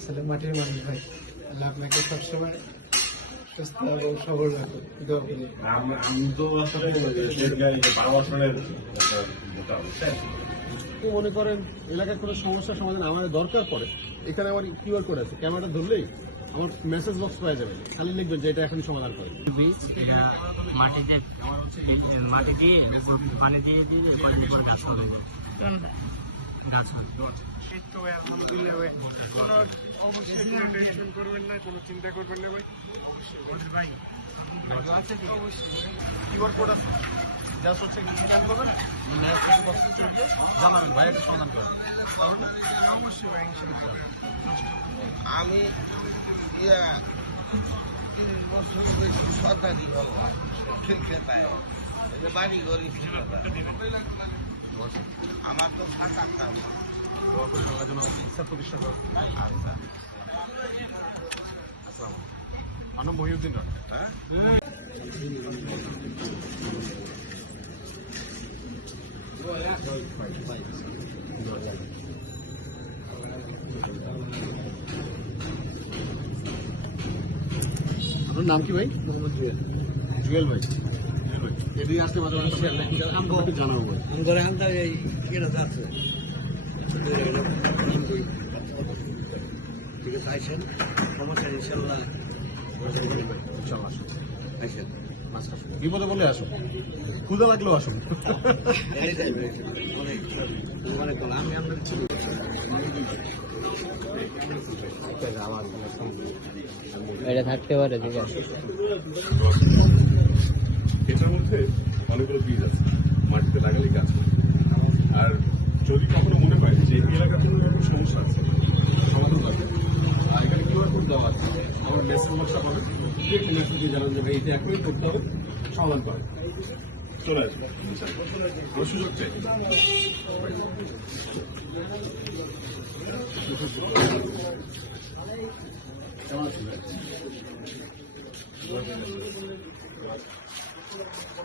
আসলে মাটির মানুষ ভাই, আল্লাহ আপনাকে সবসময় সুস্থ এবং সবল রাখুন, দোয়া করি। আমি তো আসলে 12 বছরের মনে করেন এলাকায় কোনো সমস্যার সমাধান আমাদের দরকার পড়ে, এখানে আমার কিউআর কোড আছে, ক্যামেরাটা ধরলেই আমার মেসেজ বক্স পাওয়া যাবে, খালি লিখবেন যে এটা এখন সমাধান করে। মাটিতে মাটি দিয়ে পানি দিয়ে দিলে পরে গাছ হবে, গাছ হবে। আলহামদুলিল্লাহ ভাই, কোনো অবশ্যই কোনো টেনশন করবেন না, কোনো চিন্তা করবেন না ভাই। কিউআর কোড আছে, জাস্ট হচ্ছে স্ক্যান করবেন, মেসেজ বক্সে চলে গিয়ে জানাবেন ভাই একটা সমাধান করবেন। অবশ্যই ভাই, ইনশাআল্লাহ। আমি 3 বছর সরকারি হলো খেতায় বাড়ি করি। আমার তো থাকা চিকিৎসা প্রতিষ্ঠা করেন। আমার নাম মহিউদ্দিন। আপনার নাম কি ভাই? মোহাম্মদ জুয়েল। জুয়েল ভাই, এদিকে আসতে মাঝে মাঝে জানাবো ভাই। করে হামটা এই কেনা যাচ্ছে, ঠিক আছে, আইসেন, সমস্যা ইনশাল্লাহ। ইনশাআল্লাহ আসুন। আইসেন, আচ্ছা আসুন, বিপদে বলে আসুন, ক্ষুধা লাগলেও আসুন। অনেক ভালো, আমি আপনার ছিল। এটা থাকতে পারে, ঠিক আছে। এটার মধ্যে অনেকগুলো বীজ আছে, মাটিতে লাগালে গাছ হয়। আর যদি কখনো মনে হয় যে এই এলাকার কোনো রকম সমস্যা আছে, সমাধান লাগবে, আর এখানে কিউআর কোড দেওয়া আছে, আমার মেসেজ বক্স পাবেন, একটু মেসেজ দিয়ে জানান যে ভাই এটা এখনই করতে হবে, সমাধান করে চলে আসবে। ওই সুযোগ চাই। কেমন আছেন ভাই?